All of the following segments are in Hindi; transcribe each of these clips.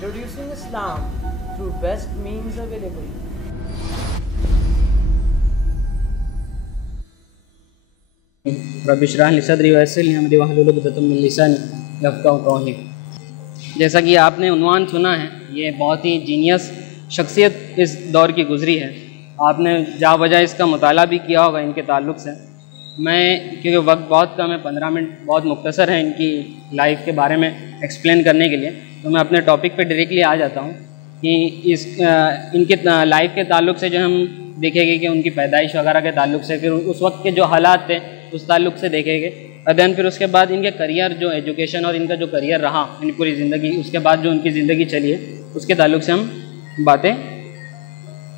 introducing Islam through best means available. रब इश्रह ली सदरी वयस्सिर ली अमरी वहलुल उक़दतम मिन लिसानी यफ़क़हू क़ौली। जैसा कि आपने उन्वान सुना है, ये बहुत ही जीनियस शख्सियत इस दौर की गुज़री है। आपने जा बजा इसका मुताला भी किया होगा इनके ताल्लुक़ से। मैं क्योंकि वक्त बहुत कम है, 15 मिनट बहुत मुख्तसर है इनकी लाइफ के बारे में एक्सप्लेन करने के लिए, तो मैं अपने टॉपिक पे डायरेक्टली आ जाता हूँ कि इनके लाइफ के ताल्लुक़ से जो हम देखेंगे कि उनकी पैदाइश वगैरह के ताल्लुक़ से, फिर उस वक्त के जो हालात थे उस ताल्लुक़ से देखेंगे, और दैन फिर उसके बाद इनके करियर, जो एजुकेशन और इनका जो करियर रहा इनकी पूरी ज़िंदगी, उसके बाद जो उनकी ज़िंदगी चली है उसके ताल्लुक़ से हम बातें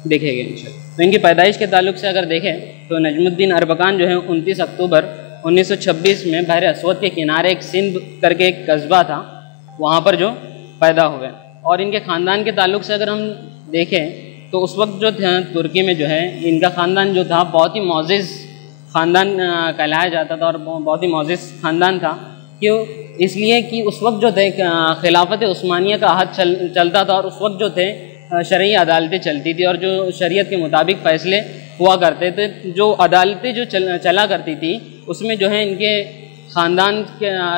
देखेंगे इंशाअल्लाह। तो इनकी पैदाइश के ताल्लुक़ से अगर देखें तो नजमुद्दीन अरबकान जो है 29 अक्टूबर 1926 में बहर अस्वद के किनारे एक सिंध करके एक कस्बा था, वहाँ पर जो पैदा हुए। और इनके ख़ानदान के ताल्लुक़ से अगर हम देखें तो उस वक्त जो थे तुर्की में जो है इनका ख़ानदान जो था बहुत ही मोअज़्ज़ज़ ख़ानदान कहलाया जाता था, और बहुत ही मोअज़्ज़ज़ ख़ानदान था। क्यों? इसलिए कि उस वक्त जो थे खिलाफत उस्मानिया का अहद चलता था, और उस वक्त जो थे शरई अदालतें चलती थी, और जो शरीयत के मुताबिक फ़ैसले हुआ करते थे। जो अदालतें जो चला करती थी उसमें जो है इनके ख़ानदान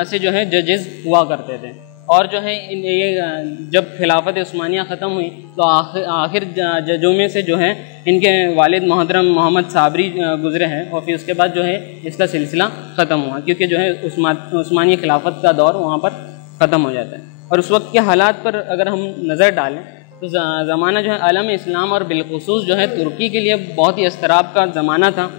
से जो है जजेस हुआ करते थे। और जो है ये जब खिलाफत उस्मानिया ख़त्म हुई तो आखिर जजों में से जो है इनके वालिद मोहतरम मोहम्मद साबरी गुज़रे हैं, और फिर उसके बाद जो है इसका सिलसिला ख़त्म हुआ, क्योंकि जो है उस्मानिया खिलाफत का दौर वहाँ पर ख़त्म हो जाता है। और उस वक्त के हालात पर अगर हम नज़र डालें तो ज़माना जो है आलम इस्लाम और बिलखुसूस जो है तुर्की के लिए बहुत ही अस्तराब का ज़माना था।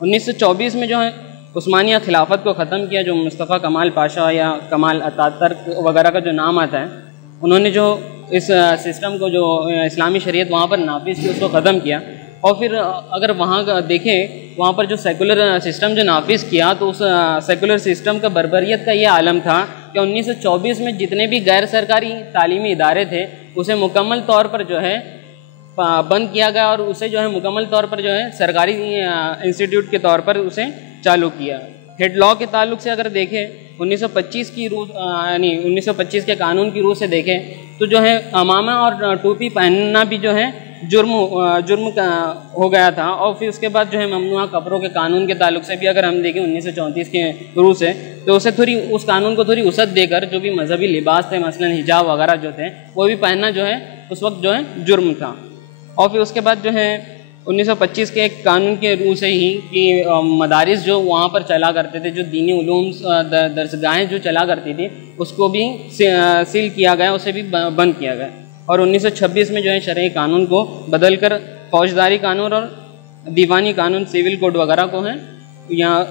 1924 में जो है उस्मानिया खिलाफत को ख़त्म किया, जो मुस्तफ़ा कमाल पाशा या कमाल अतातुर्क वगैरह का जो नाम आता है, उन्होंने जो इस सिस्टम को, जो इस्लामी शरीयत वहाँ पर नाफिज़ की, उसको ख़त्म किया। और फिर अगर वहाँ का देखें, वहाँ पर जो सेकुलर सिस्टम जो नाफिज़ किया, तो उस सेकुलर सिस्टम का बर्बरियत का ये आलम था कि 1924 में जितने भी गैर सरकारी तालीमी इदारे थे उसे मुकम्मल तौर पर जो है बंद किया गया, और उसे जो है मुकम्मल तौर पर जो है सरकारी इंस्टीट्यूट के तौर पर उसे चालू किया। हेड लॉ के ताल्लुक़ से अगर देखें 1925 की रूह यानी 1925 के कानून की रूह से देखें तो जो है अमामा और टोपी पहनना भी जो है जुर्म का हो गया था। और फिर उसके बाद जो है ममनुआ कपड़ों के कानून के ताल्लुक़ से भी अगर हम देखें 1934 के रूह से, तो उसे थोड़ी उस कानून को थोड़ी वसअत देकर जो भी मजहबी लिबास थे, मसलन हिजाब वगैरह जो थे, वो भी पहनना जो है उस वक्त जो है जुर्म था। और फिर उसके बाद जो है 1925 के एक कानून के रूह से ही कि मदारिस जो वहाँ पर चला करते थे, जो दीनी उलूम दरसगाहें जो चला करती थी, उसको भी सील किया गया, उसे भी बंद किया गया। और 1926 में जो है शरई कानून को बदलकर फौजदारी कानून और दीवानी कानून, सिविल कोड वगैरह को है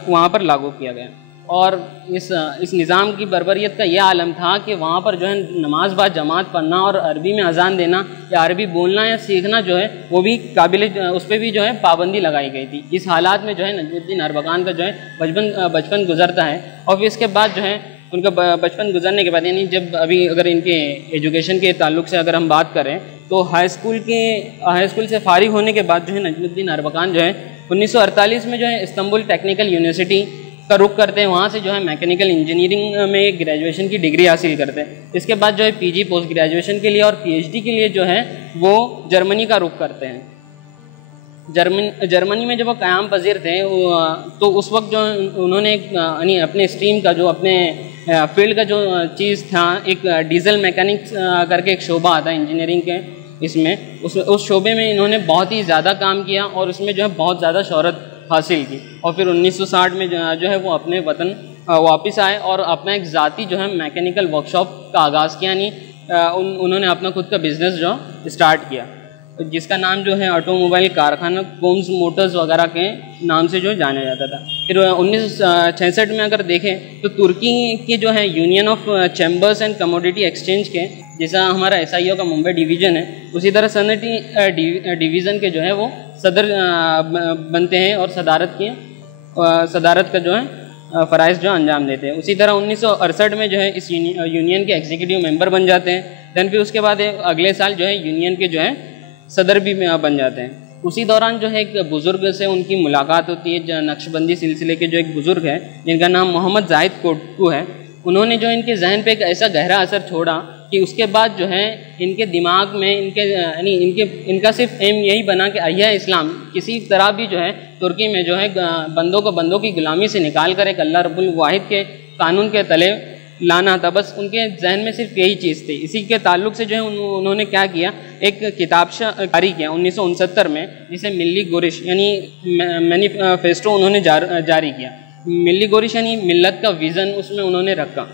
वहाँ पर लागू किया गया। और इस निज़ाम की बर्बरियत का यह आलम था कि वहाँ पर जो है नमाज बाद जमात पढ़ना और अरबी में अजान देना या अरबी बोलना या सीखना जो है वो भी काबिल, उस पर भी जो है पाबंदी लगाई गई थी। इस हालात में जो है नजमुद्दीन अरबकान का जो है बचपन गुजरता है। और फिर इसके बाद जो है उनका बचपन गुजरने के बाद, यानी जब अभी अगर इनके एजुकेशन के ताल्लुक़ से अगर हम बात करें तो हाई स्कूल से फारिग होने के बाद जो है नजमुद्दीन अरबकान जो है 1948 में जो है इस्तांबुल टेक्निकल यूनिवर्सिटी का रुख करते हैं। वहाँ से जो है मैकेनिकल इंजीनियरिंग में ग्रेजुएशन की डिग्री हासिल करते हैं। इसके बाद जो है पीजी पोस्ट ग्रेजुएशन के लिए और पीएचडी के लिए जो है वो जर्मनी का रुख करते हैं। जर्मनी में जब वो क़याम पज़ीर थे तो उस वक्त जो उन्होंने यानी अपने स्ट्रीम का, जो अपने फील्ड का जो चीज़ था, एक डीजल मैकेनिक्स करके एक शोबा आता है इंजीनियरिंग के, इसमें उस शोबे में इन्होंने बहुत ही ज़्यादा काम किया और उसमें जो है बहुत ज़्यादा शोहरत हासिल की। और फिर 1960 में जो है वो अपने वतन वापस आए और अपना एक ज़ाती जो है मैकेनिकल वर्कशॉप का आगाज़ किया, यानी उन्होंने अपना खुद का बिज़नेस जो स्टार्ट किया, जिसका नाम जो है ऑटोमोबाइल कारखाना कोम्स मोटर्स वगैरह के नाम से जो जाना जाता था। फिर 1966 में अगर देखें तो तुर्की के जो है union of chambers and commodity exchange के, जैसा हमारा SIO का मुंबई डिवीज़न है, उसी तरह सनती डिवीज़न के जो है वो सदर बनते हैं और सदारत का जो है फ़राइज़ जो अंजाम देते हैं। उसी तरह 1968 में जो है इस यूनियन के एग्जीक्यूटिव मेंबर बन जाते हैं। दैन फिर उसके बाद अगले साल जो है यूनियन के जो है सदर भी बन जाते हैं। उसी दौरान जो है एक बुज़ुर्ग से उनकी मुलाकात होती है, जो नक्शबंदी सिलसिले के जो एक बुज़ुर्ग है जिनका नाम मोहम्मद जाहिद कोटकू है। उन्होंने जो इनके जहन पे एक ऐसा गहरा असर छोड़ा कि उसके बाद जो है इनके दिमाग में इनका सिर्फ एम यही बना कि अहिया इस्लाम किसी तरह भी जो है तुर्की में जो है बंदों की गुलामी से निकाल कर एक अल्लाह रब्बुल वाहिद के कानून के तले लाना था। बस उनके जहन में सिर्फ यही चीज़ थी। इसी के ताल्लुक से जो है उन्होंने क्या किया, एक किताबशा जारी किया 1969 में, जिसे मिल्ली गुरिश यानी मैनिफेस्टो उन्होंने जारी किया। मिल्ली गुरिश यानी मिल्लत का विज़न उसमें उन्होंने रखा।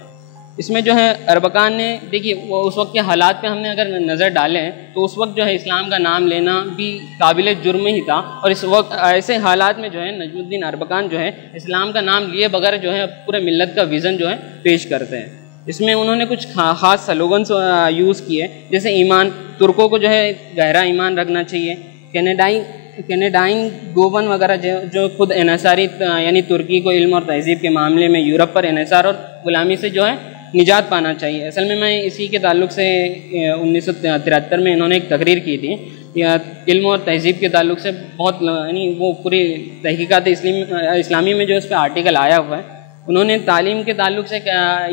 इसमें जो है अरबकान ने, देखिए उस वक्त के हालात पे हमने अगर नज़र डालें तो उस वक्त जो है इस्लाम का नाम लेना भी काबिल जुर्म ही था। और इस वक्त ऐसे हालात में जो है नजमुद्दीन अरबकान जो है इस्लाम का नाम लिए बगैर जो है पूरे मिल्लत का विज़न जो है पेश करते हैं। इसमें उन्होंने कुछ ख़ास स्लोगन्स यूज़ किए, जैसे ईमान, तुर्कों को जो है गहरा ईमान रखना चाहिए। कैनेडाइन गोवन वगैरह जो खुद इन्हिसारी यानी तुर्की को इल्म और तहज़ीब के मामले में यूरोप पर इन्हिसार और गुलामी से जो है निजात पाना चाहिए। असल में मैं इसी के ताल्लुक से 1973 में इन्होंने एक तकरीर की थी, इल्म और तहज़ीब के ताल्लुक से बहुत यानी वो पूरी तहकीकात इस्लामी में जो उस पर आर्टिकल आया हुआ है। उन्होंने तालीम के ताल्लुक से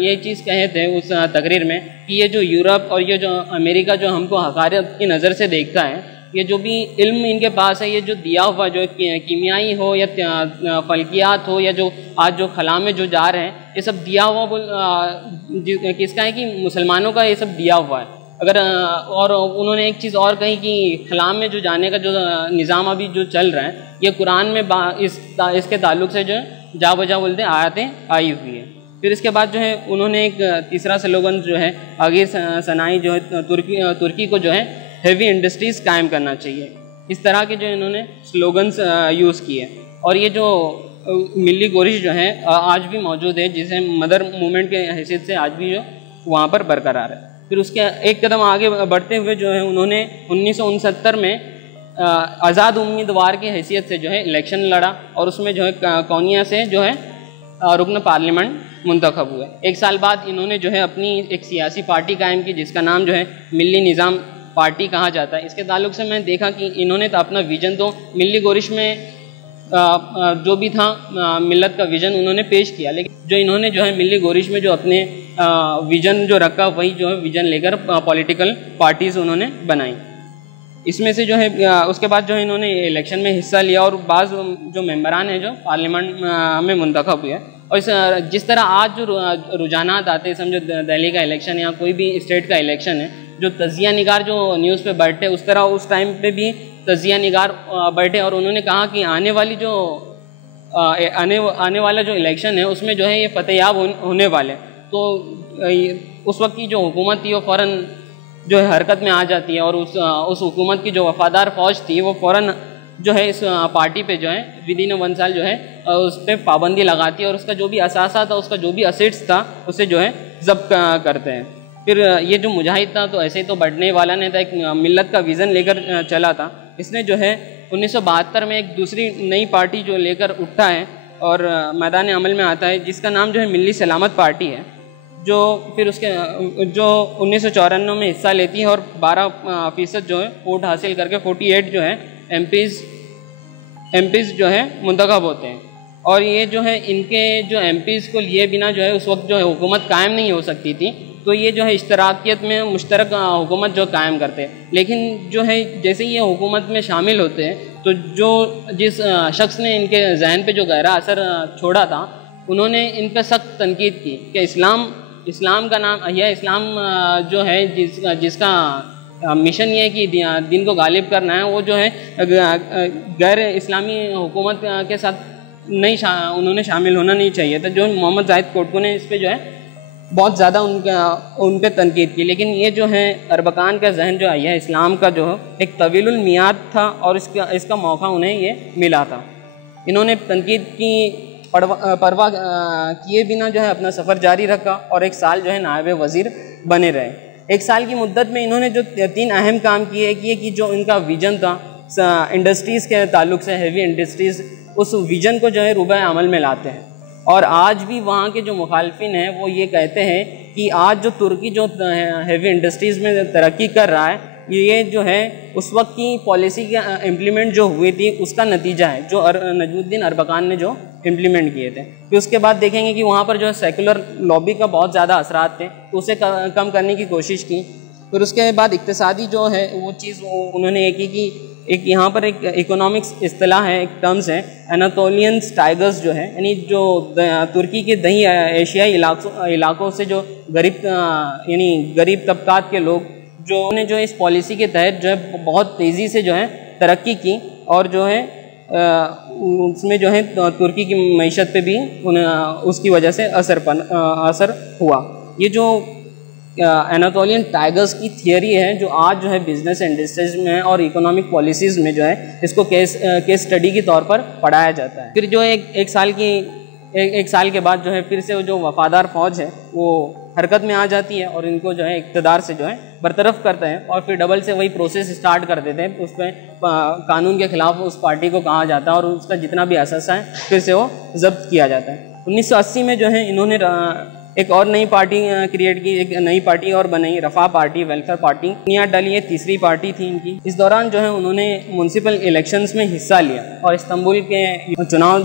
ये चीज़ कहे थे उस तकरीर में कि ये जो यूरोप और ये जो अमेरिका जो हमको हक़ारत की नज़र से देखता है, ये जो भी इल्म इनके पास है, ये जो दिया हुआ जो कीमियाई हो या फल्कियात हो या जो आज जो खला में जो जा रहे हैं, ये सब दिया हुआ किसका है कि मुसलमानों का ये सब दिया हुआ है। अगर और उन्होंने एक चीज़ और कही कि खला में जो जाने का जो निज़ाम अभी जो चल रहा है, ये कुरान में इसके ताल्लुक से जो है जा बजा बोलते आयतें आई हुई है। फिर इसके बाद जो है उन्होंने एक तीसरा स्लोगन जो है आगे सनाई जो है तुर्की को जो है हेवी इंडस्ट्रीज़ कायम करना चाहिए। इस तरह के जो इन्होंने स्लोगन्स यूज़ किए। और ये जो मिल्ली गुरिश जो है आज भी मौजूद है, जिसे मदर मूवमेंट के हैसियत से आज भी जो वहाँ पर बरकरार है। फिर उसके एक कदम आगे बढ़ते हुए जो है उन्होंने 1969 में आज़ाद उम्मीदवार की हैसियत से जो है इलेक्शन लड़ा और उसमें जो है कौनिया से जो है रुकन पार्लियामेंट मुंतखब हुए। एक साल बाद इन्होंने जो है अपनी एक सियासी पार्टी कायम की, जिसका नाम जो है मिल्ली निज़ाम पार्टी कहा जाता है। इसके ताल्लुक से मैं देखा कि इन्होंने तो अपना विज़न तो मिल्ली गुरिश में जो भी था मिल्लत का विज़न उन्होंने पेश किया, लेकिन जो इन्होंने जो है मिल्ली गुरिश में जो अपने विज़न जो रखा वही जो है विज़न लेकर पॉलिटिकल पार्टीज़ उन्होंने बनाई। इसमें से जो है उसके बाद जो है इन्होंने इलेक्शन में हिस्सा लिया और बाज़ जो मेंबरान हैं जो पार्लियामेंट में मुंतखब हुए। और जिस तरह आज जो रुझानात आते हैं, समझो दिल्ली का इलेक्शन या कोई भी स्टेट का इलेक्शन है, जो तजिया निगार जो न्यूज़ पे बैठे, उस तरह उस टाइम पे भी तजिया निगार बैठे और उन्होंने कहा कि आने वाला जो इलेक्शन है उसमें जो है ये फतेहयाब होने वाले। तो उस वक्त की जो हुकूमत थी वो फ़ौरन जो है हरकत में आ जाती है और उस हुकूमत की जो वफ़ादार फ़ौज थी वो फ़ौरन जो है इस पार्टी पे जो है विदिन 1 साल जो है उस पर पाबंदी लगाती है और उसका जो भी असासा था, उसका जो भी असेट्स था, उसे जो है ज़ब्त करते हैं। फिर ये जो मुजाहिद था तो ऐसे ही तो बढ़ने वाला नहीं था, एक मिल्लत का विज़न लेकर चला था। इसने जो है 1972 में एक दूसरी नई पार्टी जो लेकर उठा है और मैदान अमल में आता है, जिसका नाम जो है मिल्ली सलामत पार्टी है, जो फिर उसके जो 1994 में हिस्सा लेती है और 12% जो है वोट हासिल करके 48 जो है एमपीज़ जो है मुंतखब होते हैं। और ये जो है इनके जो एमपीज़ को लिए बिना जो है उस वक्त जो है हुकूमत कायम नहीं हो सकती थी, तो ये जो है इश्तराकियत में मुश्तरक हुकूमत जो कायम करते हैं। लेकिन जो है जैसे ही ये हुकूमत में शामिल होते हैं तो जिस शख्स ने इनके जहन पे जो गहरा असर छोड़ा था, उन्होंने इन पर सख्त तनकीद की कि इस्लाम का नाम अहिया इस्लाम जो है जिसका मिशन ये है कि दिन को गालिब करना है, वो जो है गैर इस्लामी हुकूमत के साथ उन्होंने शामिल होना नहीं चाहिए था। जो मोहम्मद जाहिद कोटको ने इस पर जो है बहुत ज़्यादा उन पर तनकीद की। लेकिन ये जो है अरबकान का जहन जो है इस्लाम का जो एक तवीलुल मियाद था और इसका मौका उन्हें ये मिला था। इन्होंने तनकीद की परवाह किए बिना जो है अपना सफ़र जारी रखा और 1 साल जो है नायब वज़ीर बने रहे। 1 साल की मुद्दत में इन्होंने जो 3 अहम काम किए कि जो इनका विज़न था इंडस्ट्रीज़ के ताल्लुक से, हेवी इंडस्ट्रीज़, उस विज़न को जो है रुबा अमल में लाते हैं। और आज भी वहाँ के जो मुखालफिन हैं वो ये कहते हैं कि आज जो तुर्की जो हेवी इंडस्ट्रीज़ में तरक्की कर रहा है ये जो है उस वक्त की पॉलिसी के इम्प्लीमेंट जो हुई थी उसका नतीजा है, जो नजमुद्दीन अरबकान ने जो इम्प्लीमेंट किए थे। फिर उसके बाद देखेंगे कि वहाँ पर जो है सेकुलर लॉबी का बहुत ज़्यादा असरात थे, तो उसे कम करने की कोशिश की। फिर उसके बाद इक्तिसादी जो है वो चीज़ उन्होंने एक ही की, एक यहाँ पर एक इकोनॉमिक्स इस्तिलाह है, एक टर्म्स है एनाटोलियन टाइगर्स जो है, यानी जो तुर्की के दही एशियाई इलाकों से जो गरीब तबकात के लोग जो ने जो इस पॉलिसी के तहत जो है बहुत तेज़ी से जो है तरक्की की, और जो है उसमें जो है तुर्की की मईशत पे भी उसकी वजह से असर हुआ। ये जो एनाटोलियन टाइगर्स की थियरी है जो आज जो है बिजनेस इंडस्ट्रीज में और इकोनॉमिक पॉलिसीज़ में जो है इसको केस स्टडी के तौर पर पढ़ाया जाता है। फिर जो एक साल के बाद जो है फिर से वो जो वफादार फ़ौज है वो हरकत में आ जाती है और इनको जो है इक़्तिदार से जो है बरतरफ करते हैं, और फिर डबल से वही प्रोसेस स्टार्ट कर देते हैं। उसमें कानून के ख़िलाफ़ उस पार्टी को कहा जाता है और उसका जितना भी असासा है फिर से वो जब्त किया जाता है। 1980 में जो है इन्होंने एक और नई पार्टी क्रिएट की, एक नई पार्टी और बनाई, रफ़ा पार्टी, वेलफेयर पार्टी बुनियाद डाली। ये तीसरी पार्टी थी इनकी। इस दौरान जो है उन्होंने म्युनिसिपल इलेक्शंस में हिस्सा लिया और इस्तांबुल के चुनाव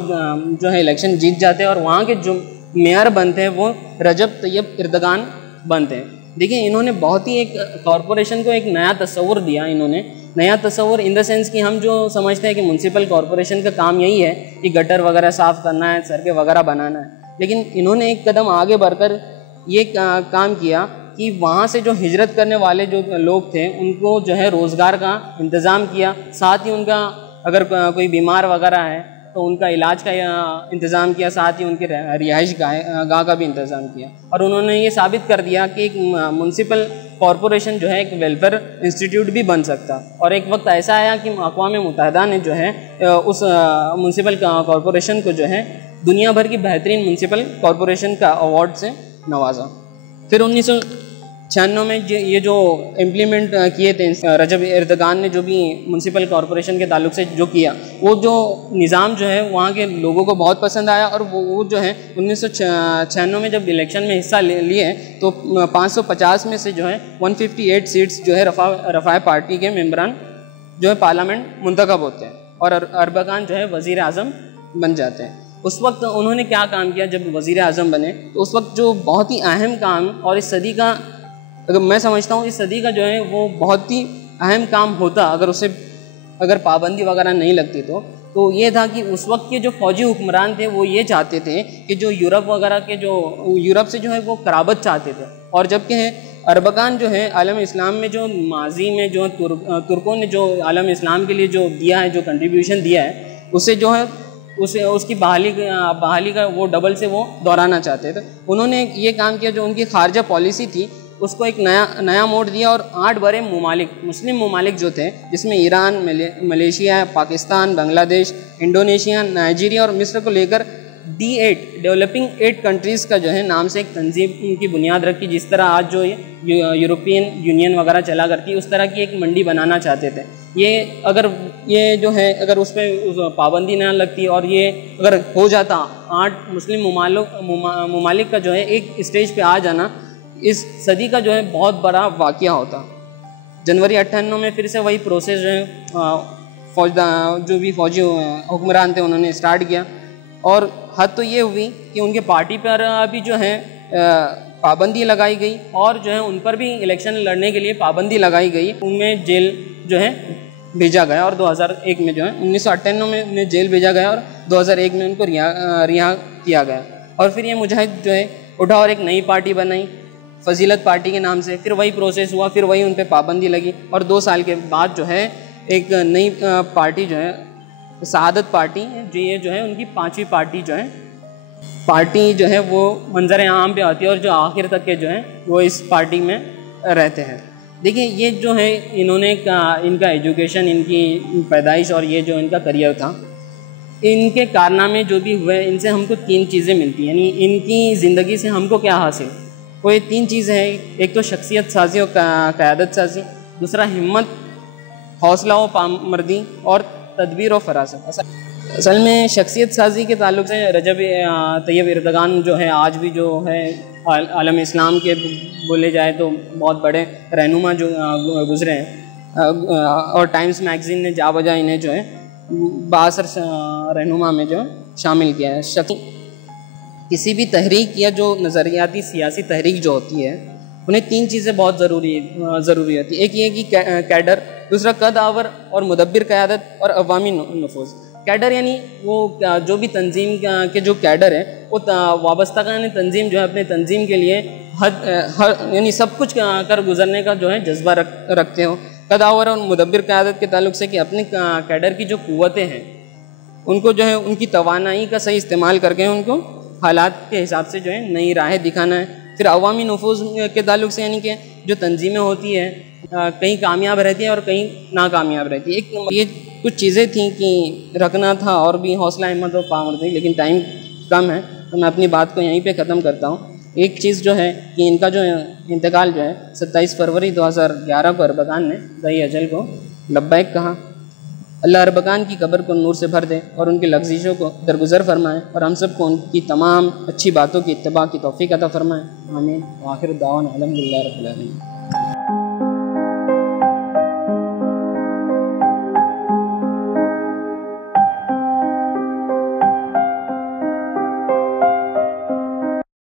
जो है इलेक्शन जीत जाते हैं, और वहाँ के जो मेयर बनते हैं वो रजब तैयब एर्दोगान बनते हैं। देखिए, इन्होंने बहुत ही एक कॉरपोरेशन को एक नया तस्वुर दिया। इन्होंने नया तस्वुर इन द सेंस कि हम जो समझते हैं कि म्युनिसिपल कॉरपोरेशन का काम यही है कि गटर वगैरह साफ़ करना है, सड़कें वगैरह बनाना है, लेकिन इन्होंने एक कदम आगे बढ़कर ये काम किया कि वहाँ से जो हिजरत करने वाले जो लोग थे उनको जो है रोज़गार का इंतज़ाम किया, साथ ही उनका अगर कोई बीमार वगैरह है तो उनका इलाज का इंतज़ाम किया, साथ ही उनके रिहाइश गाह का भी इंतज़ाम किया। और उन्होंने ये साबित कर दिया कि एक म्युनिसिपल कॉरपोरेशन जो है एक वेलफेयर इंस्टीट्यूट भी बन सकता। और एक वक्त ऐसा आया कि अक़वाम मुत्तहिदा ने जो है उस म्युनिसिपल कॉरपोरेशन को जो है दुनिया भर की बेहतरीन म्युनिसिपल कॉरपोरेशन का अवार्ड से नवाजा। फिर 1996 में ये जो इम्प्लीमेंट किए थे रजब एर्दोगान ने, जो भी म्युनिसिपल कॉरपोरेशन के ताल्लुक से जो किया, वो जो निज़ाम जो है वहाँ के लोगों को बहुत पसंद आया। और वो जो है 1996 में जब इलेक्शन में हिस्सा लिए तो 550 में से जो है 158 सीट्स जो है रफ़ा पार्टी के मेम्बरान जो है पार्लियामेंट मुंतखब होते हैं और अरबकान जो है वज़ीर आज़म बन जाते हैं। उस वक्त उन्होंने क्या काम किया जब वज़ीर आज़म बने, तो उस वक्त जो बहुत ही अहम काम, और इस सदी का अगर मैं समझता हूँ इस सदी का जो है वो बहुत ही अहम काम होता अगर पाबंदी वगैरह नहीं लगती तो ये था कि उस वक्त के जो फ़ौजी हुक्मरान थे वो ये चाहते थे कि जो यूरोप वगैरह के जो यूरोप से जो है वो क़राबत चाहते थे, और जबकि अरबकान जो है आलम इस्लाम में जो माजी में जो तुर्कों ने जो आलम इस्लाम के लिए जो दिया है, जो कंट्रीब्यूशन दिया है, उसे जो है उसकी बहाली का वो डबल से वो दोहराना चाहते थे। उन्होंने ये काम किया, जो उनकी खारजा पॉलिसी थी उसको एक नया मोड़ दिया, और 8 बड़े मुस्लिम ममालिक जो थे, जिसमें Iran, Malaysia, Pakistan, Bangladesh, Indonesia, Nigeria और मिस्र को लेकर D8 डेवलपिंग 8 कंट्रीज़ का जो है नाम से एक तंजीम की बुनियाद रखी। जिस तरह आज जो यूरोपियन यूनियन वगैरह चला करती है, उस तरह की एक मंडी बनाना चाहते थे। अगर उस पर पाबंदी ना लगती और ये अगर हो जाता 8 मुस्लिम ममालिक का जो है एक स्टेज पे आ जाना, इस सदी का जो है बहुत बड़ा वाक़या होता। जनवरी 98 में फिर से वही प्रोसेस जो है जो भी फ़ौजी हुक्मरान थे उन्होंने स्टार्ट किया, और हद तो ये हुई कि उनके पार्टी पर अभी जो है पाबंदी लगाई गई, और जो है उन पर भी इलेक्शन लड़ने के लिए पाबंदी लगाई गई। उनमें जेल जो है भेजा गया, और 2001 में जो है 1998 में उन्हें जेल भेजा गया और 2001 में उनको रिहा किया गया। और फिर ये मुजाहिद जो है उठा और एक नई पार्टी बनाई फजीलत पार्टी के नाम से। फिर वही प्रोसेस हुआ, फिर वही उन पर पाबंदी लगी, और 2 साल के बाद जो है एक नई पार्टी जो है सआदत पार्टी, ये जो है उनकी 5वीं पार्टी जो है वो मंजर आम पे आती है, और जो आखिर तक के जो है वो इस पार्टी में रहते हैं। देखिए, ये जो है इनका एजुकेशन, इनकी पैदाइश और ये जो इनका करियर था, इनके कारनामे जो भी हुए, इनसे हमको 3 चीज़ें मिलती हैं। यानी इनकी ज़िंदगी से हमको क्या हासिल, वो ये 3 चीज़ें हैं। एक तो शख्सियत साजी और क़यादत साजी, दूसरा हिम्मत, हौसला व पामर्दी, और तदबीर और फरासत। असल में शख्सियत साजी के ताल्लुक से रजब तैयब एर्दोगान जो है आज भी जो है आलम इस्लाम के बोले जाए तो बहुत बड़े रहनुमा जो गुज़रे हैं। और टाइम्स मैगज़ीन ने जा बजा इन्हें जो है बासर रहनुमा में जो शामिल किया है। किसी भी तहरीक या जो नज़रियाती सियासी तहरीक जो होती है उन्हें 3 चीज़ें बहुत ज़रूरी होती है। एक ये कि कैडर, दूसरा कद आवर और मुदब्बिर क़यादत, और अवामी नफूज़। कैडर यानी वो जो भी तंजीम के जो कैडर है वो वाबस्तागान तंजीम जो है अपने तंजीम के लिए यानी सब कुछ कर गुजरने का जो है जज्बा रखते हो। कद आवर और मुदब्बिर क़यादत के ताल्लुक से कि अपने कैडर की जो क़ुव्वतें हैं उनको जो है उनकी तवानाई का सही इस्तेमाल करके उनको हालात के हिसाब से जो है नई राहें दिखाना है। फिर अवामी नफूज़ के ताल्लुक से यानी कि जो तंजीमें होती है कहीं कामयाब रहती है और कहीं नाकामयाब रहती है। एक ये कुछ चीज़ें थी कि रखना था और भी हौसला हिम्मत और पावर थी, लेकिन टाइम कम है तो मैं अपनी बात को यहीं पे ख़त्म करता हूँ। एक चीज़ जो है कि इनका जो इंतकाल जो है 27 फरवरी 2011 को अरबकान ने दही अजल को लब्बैक कहा। अल्लाह अरबकान की कब्र को नूर से भर दे और उनकी लफ्ज़िशों को दरगुजर फरमाए और हम सब को उनकी तमाम अच्छी बातों की इत्तबा की तौफ़ीक़ अता फरमाए। आमीन। आखिर दावन अल्हम्दुलिल्लाह रब्बिल आलमीन।